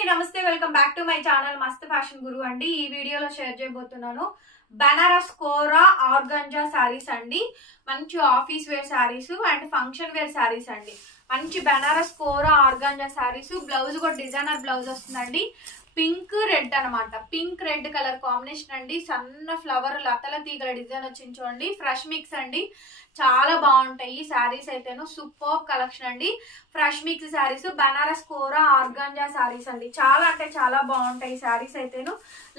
అండి నమస్తే welcome back to my channel మస్త్ ఫ్యాషన్ గురు అండి. ఈ వీడియోలో షేర్ చేయబోతున్నాను బనారస్ కోరా ఆర్గంజా సారీస్ అండి. మంచి office wear saris and function wear saris అండి. మంచి బనారస్ కోరా ఆర్గంజా సారీస్. బ్లౌజ్ కూడా డిజైనర్ బ్లౌజ్ వస్తుందండి. పింక్ రెడ్ అనమాట. పింక్ రెడ్ కలర్ కాంబినేషన్ అండి. సన్న ఫ్లవర్ లతల తీగల డిజైన్ వచ్చింది చూడండి. ఫ్రెష్ మిక్స్ అండి. చాలా బాగుంటాయి శారీస్ అయితేను. సూపర్ కలెక్షన్ అండి. Fresh mix saris Banaras kora organza saris అండి. చాలా అంటే చాలా బాగుంటాయి శారీస్ అయితేను.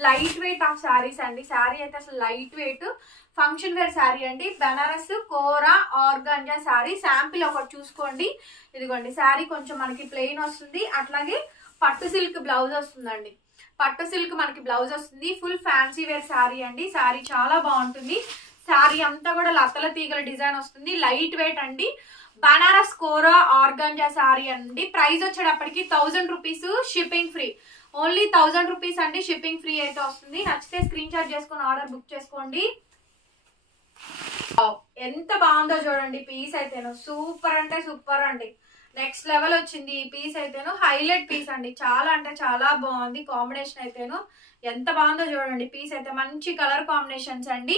లైట్ వెయిట్ ఆఫ్ శారీస్ అండి. శారీ అయితే అసలు light weight function wear sari అండి. బనారస్ కోరా ఆర్గాంజా శారీ శాంపిల్ ఒకటి చూసుకోండి. ఇదిగోండి శారీ కొంచెం మనకి ప్లెయిన్ వస్తుంది. అట్లాగే పట్టు సిల్క్ బ్లౌజ్ వస్తుందండి. పట్టు సిల్క్ మనకి బ్లౌజ్ వస్తుంది. ఫుల్ ఫ్యాన్సీ వేర్ శారీ అండి. శారీ చాలా బాగుంటుంది. శారీ అంతా కూడా లతల తీగల డిజైన్ వస్తుంది. లైట్ వెయిట్ అండి. బనారస్ కోరా ఆర్గంజా శారీ అండి. ప్రైస్ వచ్చేటప్పటికి 1000 rupees, shipping free. Only 1000 rupees అండి. షిప్పింగ్ ఫ్రీ అయితే వస్తుంది. నచ్చితే స్క్రీన్ షాట్ చేసుకుని ఆర్డర్ బుక్ చేసుకోండి. ఎంత బాగుందో చూడండి పీస్ అయితేను. సూపర్ అంటే సూపర్ అండి. నెక్స్ట్ లెవెల్ వచ్చింది ఈ పీస్ అయితేను. హైలైట్ పీస్ అండి. చాలా అంటే చాలా బాగుంది కాంబినేషన్ అయితేను. ఎంత బాగుందో చూడండి పీస్ అయితే. మంచి కలర్ కాంబినేషన్స్ అండి.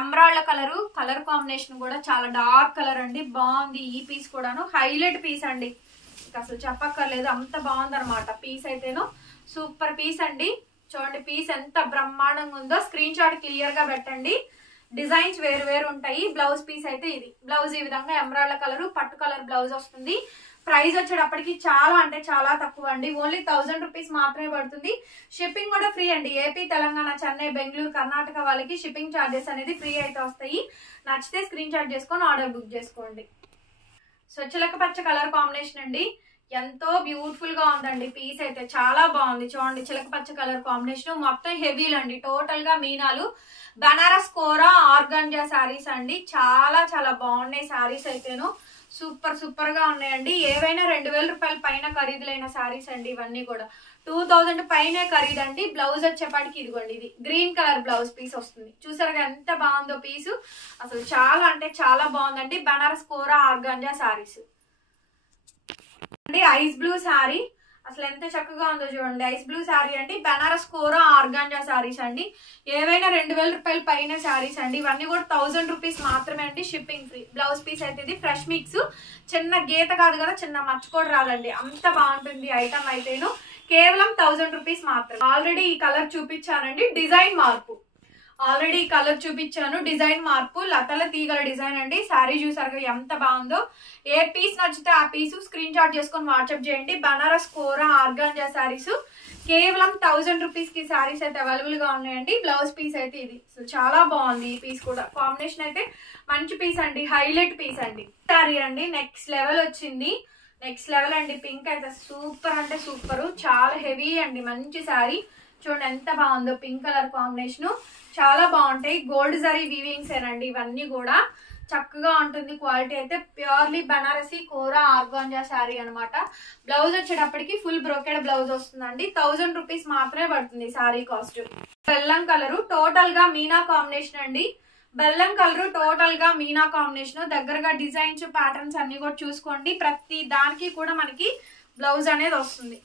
ఎమరాల్డ్ కలర్ కాంబినేషన్ కూడా చాలా డార్క్ కలర్ అండి. బాగుంది ఈ పీస్ కూడాను. హైలైట్ పీస్ అండి. అసలు చెప్పక్కర్లేదు, అంత బాగుంది అనమాట పీస్ అయితేను. సూపర్ పీస్ అండి. చూడండి పీస్ ఎంత బ్రహ్మాండంగా ఉందో. స్క్రీన్ షాట్ క్లియర్ గా పెట్టండి. డిజైన్స్ వేరు వేరు ఉంటాయి. బ్లౌజ్ పీస్ అయితే ఇది. బ్లౌజ్ ఈ విధంగా ఎమరాల్డ్ కలర్ పట్టు కలర్ బ్లౌజ్ వస్తుంది. ప్రైస్ వచ్చేటప్పటికి చాలా అంటే చాలా తక్కువ అండి. ఓన్లీ 1000 రూపీస్ మాత్రమే పడుతుంది. షిప్పింగ్ కూడా ఫ్రీ అండి. ఏపీ, తెలంగాణ, చెన్నై, బెంగళూరు, కర్ణాటక వాళ్ళకి షిప్పింగ్ ఛార్జెస్ అనేది ఫ్రీ అయితే వస్తాయి. నచ్చితే స్క్రీన్ షాట్ చేసుకొని ఆర్డర్ బుక్ చేసుకోండి. సో చిలక పచ్చ కలర్ కాంబినేషన్ అండి. ఎంతో బ్యూటిఫుల్ గా ఉందండి పీస్ అయితే. చాలా బాగుంది చూడండి. చిలక పచ్చ కలర్ కాంబినేషన్. మొత్తం హెవీలు అండి. టోటల్ గా మీనాలు. బనారస్ కోరా ఆర్గంజా శారీస్ అండి. చాలా చాలా బాగున్నాయి శారీస్ అయితేను. సూపర్ సూపర్ గా ఉన్నాయండి. ఏవైనా 2000 రూపాయల పైన ఖరీదులైన శారీస్ అండి. ఇవన్నీ కూడా 2000 పైనే ఖరీదండి. బ్లౌజ్ వచ్చేపాటికి ఇదిగోండి, ఇది గ్రీన్ కలర్ బ్లౌజ్ పీస్ వస్తుంది. చూసారుగా ఎంత బాగుందో పీసు. అసలు చాలా అంటే చాలా బాగుందండి. బనారస్ కోరా ఆర్గంజా శారీస్ అండి. ఐస్ బ్లూ శారీ అసలు ఎంత చక్కగా ఉందో చూడండి. ఐస్ బ్లూ శారీ అండి. బనారస్ కోరా ఆర్గాంజా శారీస్ అండి. ఏవైనా 2000 రూపాయల పైన శారీస్ అండి. ఇవన్నీ కూడా 1000 రూపీస్ మాత్రమే అండి. Shipping free. బ్లౌజ్ పీస్ అయితే ఇది ఫ్రెష్ మిక్స్. చిన్న గీత కాదు కదా, చిన్న మచ్చ కూడా రాదండి. అంత బాగుంటుంది ఐటమ్ అయితేను. కేవలం 1000 రూపీస్ మాత్రమే. ఆల్రెడీ ఈ కలర్ చూపించానండి. డిజైన్ మార్పు డిజైన్ మార్పు లతల తీగల డిజైన్ అండి. శారీ చూసారు ఎంత బాగుందో. ఏ పీస్ నచ్చితే ఆ పీసు స్క్రీన్ షాట్ చేసుకొని వాట్సాప్ చేయండి. బనారస్ కోరా ఆర్గాంజా శారీస్ కేవలం 1000 రూపీస్ కి శారీస్ అయితే అవైలబుల్ గా ఉన్నాయండి. బ్లౌజ్ పీస్ అయితే ఇది. సో చాలా బాగుంది ఈ పీస్ కూడా. కాంబినేషన్ అయితే మంచి పీస్ అండి. హైలైట్ పీస్ అండి. శారీ అండి నెక్స్ట్ లెవెల్ వచ్చింది. నెక్స్ట్ లెవెల్ అండి. పింక్ అయితే సూపర్ అంటే సూపర్. చాలా హెవీ అండి. మంచి శారీ చూడండి ఎంత బాగుందో. పింక్ కలర్ కాంబినేషన్ చాలా బాగుంటాయి. గోల్డ్ జరీ వీవింగ్స్ ఏనండి. ఇవన్నీ కూడా చక్కగా ఉంటుంది. క్వాలిటీ అయితే ప్యూర్లీ బనారసి కోరా ఆర్గాంజా శారీ అనమాట. బ్లౌజ్ వచ్చేటప్పటికి ఫుల్ బ్రోకెడ్ బ్లౌజ్ వస్తుందండి. 1000 రూపీస్ మాత్రమే పడుతుంది శారీ కాస్ట్. బెల్లం కలరు టోటల్ గా మీనా కాంబినేషన్ అండి. బెల్లం కలర్ టోటల్ గా మీనా కాంబినేషన్. దగ్గరగా డిజైన్స్ ప్యాటర్న్స్ అన్ని కూడా చూసుకోండి. ప్రతి దానికి కూడా మనకి బ్లౌజ్ అనేది వస్తుంది.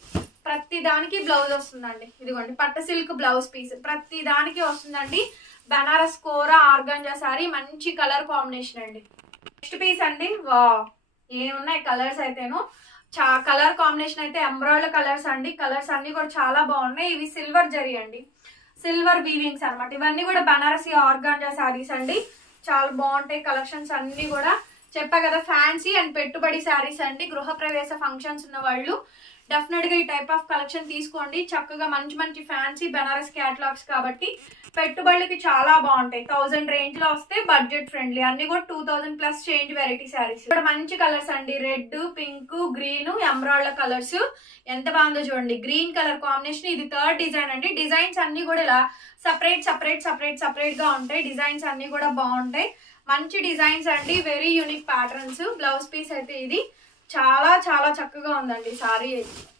ప్రతి దానికి బ్లౌజ్ వస్తుందండి. ఇదిగోండి పట్టు సిల్క్ బ్లౌజ్ పీస్ ప్రతి దానికి వస్తుందండి. బనారస్ కోరా ఆర్గాంజా శారీ మంచి కలర్ కాంబినేషన్ అండి. నెక్స్ట్ పీస్ అండి. వా ఏమున్నాయి కలర్స్ అయితేను. కలర్ కాంబినేషన్ అయితే ఎమరాల్డ్ కలర్స్ అండి. కలర్స్ అన్ని కూడా చాలా బాగున్నాయి. ఇవి సిల్వర్ జరీ అండి. సిల్వర్ వీవింగ్స్ అనమాట. ఇవన్నీ కూడా బనారసి ఆర్గాంజా శారీస్ అండి. చాలా బాగుంటాయి కలెక్షన్స్ అన్ని కూడా. చెప్పా కదా ఫ్యాన్సీ అండ్ పెట్టుబడి శారీస్ అండి. గృహప్రవేశ ఫంక్షన్స్ ఉన్న వాళ్ళు డెఫినెట్ గా ఈ టైప్ ఆఫ్ కలెక్షన్ తీసుకోండి. చక్కగా మంచి మంచి ఫ్యాన్సీ బనారస్ క్యాటలాగ్స్ కాబట్టి పెట్టుబడులకి చాలా బాగుంటాయి. 1000 రేంజ్ లో వస్తే బడ్జెట్ ఫ్రెండ్లీ. అన్ని కూడా 2000 ప్లస్ చేంజ్ వెరైటీ శారీస్. ఇక్కడ మంచి కలర్స్ అండి. Red, pink, green, emerald colours ఎంత బాగుందో చూడండి. Green colour combination. ఇది థర్డ్ డిజైన్ అండి. డిజైన్స్ అన్ని కూడా ఇలా సపరేట్ గా ఉంటాయి. డిజైన్స్ అన్ని కూడా బాగుంటాయి. మంచి డిజైన్స్ అండి. Very unique patterns. Blouse piece అయితే ఇది. చాలా చాలా చక్కగా ఉందండి సారీ.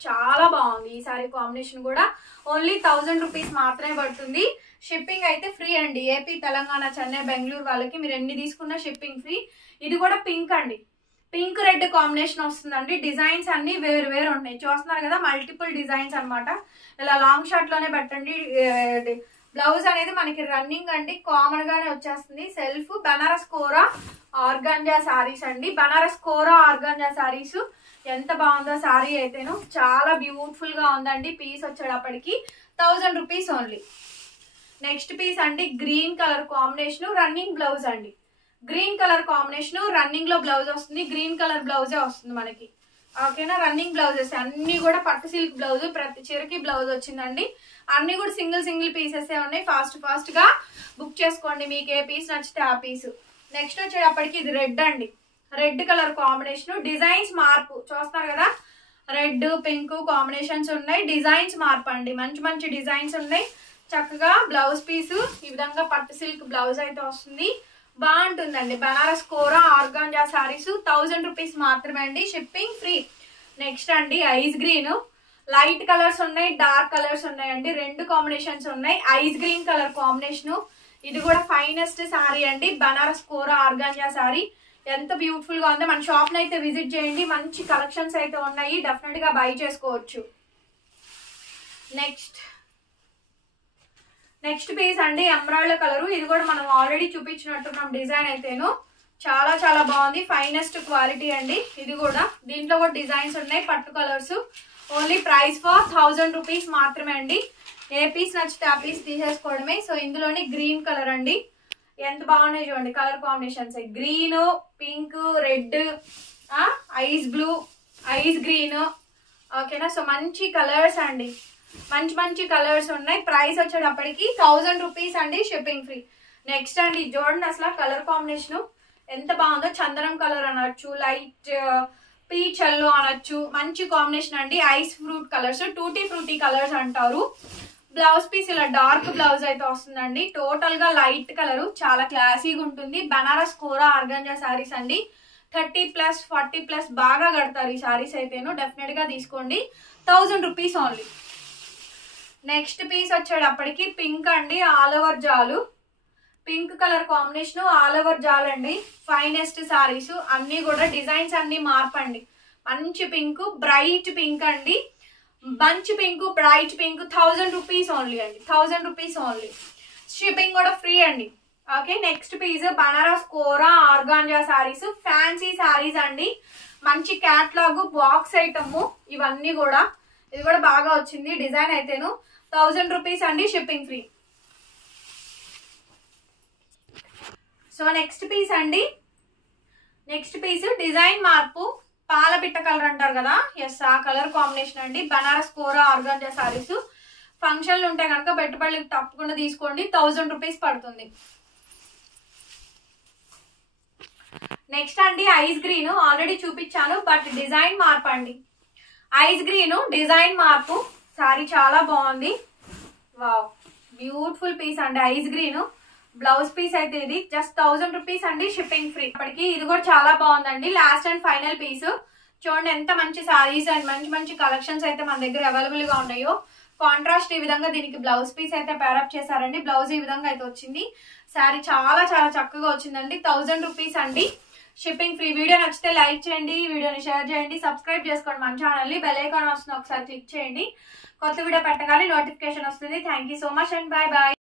చాలా బాగుంది ఈ సారీ కాంబినేషన్ కూడా. ఓన్లీ 1000 రూపీస్ మాత్రమే పడుతుంది. షిప్పింగ్ అయితే ఫ్రీ అండి. ఏపీ, తెలంగాణ, చెన్నై, బెంగళూరు వాళ్ళకి మీరు ఎన్ని తీసుకున్నా షిప్పింగ్ ఫ్రీ. ఇది కూడా పింక్ అండి. పింక్ రెడ్ కాంబినేషన్ వస్తుందండి. డిజైన్స్ అన్ని వేరు వేరు ఉన్నాయి, చూస్తున్నారు కదా, మల్టిపుల్ డిజైన్స్ అన్నమాట. ఇలా లాంగ్ షార్ట్ లోనే పెట్టండి. బ్లౌజ్ అనేది మనకి రన్నింగ్ అండి, కామన్ గానే వచ్చేస్తుంది. సెల్ఫ్ బనారస్ కోరా ఆర్గాంజా శారీస్ అండి. బనారస్ కోరా ఆర్గాంజా శారీస్ ఎంత బాగుందో శారీ అయితేను, చాలా బ్యూటిఫుల్ గా ఉందండి. పీస్ వచ్చేటప్పటికి 1000 రూపీస్ ఓన్లీ. నెక్స్ట్ పీస్ అండి, green colour combination running blouse అండి. గ్రీన్ కలర్ కాంబినేషన్ రన్నింగ్ లో బ్లౌజ్ వస్తుంది. గ్రీన్ కలర్ బ్లౌజే వస్తుంది మనకి, ఓకేనా. రన్నింగ్ బ్లౌజెస్ అన్ని కూడా పట్టు సిల్క్ బ్లౌజ్, ప్రతి చీరకి బ్లౌజ్ వచ్చిందండి. అన్ని కూడా సింగిల్ పీసెస్ ఉన్నాయి. ఫాస్ట్ గా బుక్ చేసుకోండి, మీకు ఏ పీస్ నచ్చితే ఆ పీస్. నెక్స్ట్ వచ్చేటప్పటికి ఇది రెడ్ అండి, రెడ్ కలర్ కాంబినేషన్. డిజైన్స్ మార్పు చూస్తున్నారు కదా, రెడ్ పింక్ కాంబినేషన్స్ ఉన్నాయి. డిజైన్స్ మార్పు అండి, మంచి డిజైన్స్ ఉన్నాయి. చక్కగా బ్లౌజ్ పీస్ ఈ విధంగా పట్టు సిల్క్ బ్లౌజ్ అయితే వస్తుంది, బాగుంటుందండి. బనారస్ కోరా ఆర్గాంజా శారీస్ 1000 రూపీస్ మాత్రమే అండి, షిప్పింగ్ ఫ్రీ. నెక్స్ట్ అండి ఐస్ గ్రీన్, లైట్ కలర్స్ ఉన్నాయి, డార్క్ కలర్స్ ఉన్నాయండి, రెండు కాంబినేషన్స్ ఉన్నాయి. ఐస్ గ్రీన్ కలర్ కాంబినేషన్, ఇది కూడా ఫైనెస్ట్ శారీ అండి. బనారస్ కోరా ఆర్గాంజా శారీ ఎంత బ్యూటిఫుల్ గా ఉందో. మన షాప్ ని అయితే విజిట్ చేయండి, మంచి కలెక్షన్స్ అయితే ఉన్నాయి, డెఫినెట్ గా బై చేసుకోవచ్చు. నెక్స్ట్ పీస్ అండి ఎమరాల్డ్ కలర్, ఇది కూడా మనం ఆల్రెడీ చూపించినట్టున్నాం. డిజైన్ అయితేను చాలా బాగుంది, ఫైనెస్ట్ క్వాలిటీ అండి. ఇది కూడా దీంట్లో కూడా డిజైన్స్ ఉన్నాయి, పట్టు colours. Only price for 1000 rupees మాత్రమే అండి. ఏ పీస్ నచ్చితే ఆ పీస్ తీసేసుకోవడమే. సో ఇందులోని గ్రీన్ కలర్ అండి, ఎంత బాగున్నాయి చూడండి colour combinations. Green, pink, red, ice blue, ice green, ఓకేనా. సో మంచి కలర్స్ అండి, మంచి కలర్స్ ఉన్నాయి. ప్రైస్ వచ్చేటప్పటికి 1000 రూపీస్ అండి, షిప్పింగ్ ఫ్రీ. నెక్స్ట్ అండి చూడండి అసలు కలర్ కాంబినేషన్ ఎంత బాగుందో. చందనం కలర్ అనొచ్చు, లైట్ పీచ్ ఎల్లో అనొచ్చు, మంచి కాంబినేషన్ అండి. Ice fruit colours, tutti frutti colours అంటారు. బ్లౌజ్ పీస్ ఇలా డార్క్ బ్లౌజ్ అయితే వస్తుందండి. టోటల్ గా లైట్ కలర్, చాలా క్లాసీగా ఉంటుంది. బనారస్ కోరా ఆర్గాంజా శారీస్ అండి. 30+ 40+ బాగా కడతారు ఈ శారీస్ అయితేను, డెఫినెట్ గా తీసుకోండి. 1000 రూపీస్ ఓన్లీ. నెక్స్ట్ పీస్ వచ్చేటప్పటికి పింక్ అండి, ఆల్ ఓవర్ జాలు, pink colour combination, all over జాల్ అండి. ఫైనెస్ట్ శారీస్ అన్ని కూడా డిజైన్స్ అన్ని మార్పండి. మంచి పింక్, బ్రైట్ పింక్ అండి, మంచి pink, bright pink. 1000 rupees only అండి, 1000 రూపీస్ ఓన్లీ. షిప్పింగ్ కూడా ఫ్రీ అండి, okay. Next piece Banaras kora organza saris, fancy saris అండి. మంచి క్యాట్లాగ్, బాక్స్ ఐటమ్ ఇవన్నీ కూడా. ఇది కూడా బాగా వచ్చింది డిజైన్ అయితేను. 1000 రూపీస్ అండి, shipping free. So next piece అండి, నెక్స్ట్ పీస్ డిజైన్ మార్పు, పాలపిట్ట కలర్ అంటారు కదా, ఎస్ ఆ కలర్ కాంబినేషన్ అండి. బనారస్ కోరా ఆర్గాంజా శారీస్ ఫంక్షన్లు ఉంటే కనుక పెట్టుబడులకు తప్పకుండా తీసుకోండి, 1000 రూపీస్ పడుతుంది. నెక్స్ట్ అండి ఐస్ గ్రీన్, ఆల్రెడీ చూపించాను బట్ డిజైన్ మార్పు అండి. ఐస్ గ్రీన్ డిజైన్ మార్పు, శారీ చాలా బాగుంది. వావ్, బ్యూటిఫుల్ పీస్ అండి. ఐస్ గ్రీన్ బ్లౌజ్ పీస్ అయితే ఇది జస్ట్ 1000 రూపీస్ అండి, షిప్పింగ్ ఫ్రీ. ఇప్పటికి ఇది కూడా చాలా బాగుందండి. లాస్ట్ అండ్ ఫైనల్ పీస్ చూడండి, ఎంత మంచి సారీస్ అండ్ మంచి కలెక్షన్స్ అయితే మన దగ్గర అవైలబుల్ గా ఉన్నాయో. కాంట్రాస్ట్ ఈ విధంగా దీనికి బ్లౌజ్ పీస్ అయితే పేరప్ చేశారండి. బ్లౌజ్ ఈ విధంగా అయితే వచ్చింది. శారీ చాలా చక్కగా వచ్చిందండి. 1000 రూపీస్ అండి, షిప్పింగ్ ఫ్రీ. వీడియో నచ్చితే లైక్ చేయండి, వీడియోని షేర్ చేయండి, సబ్స్క్రైబ్ చేసుకోండి మన ఛానల్ ని. బెల్ ఐకాన్ వస్తుంది, ఒకసారి క్లిక్ చేయండి. కొత్త వీడియో పెట్టగానే నోటిఫికేషన్ వస్తుంది. Thank you so much and bye.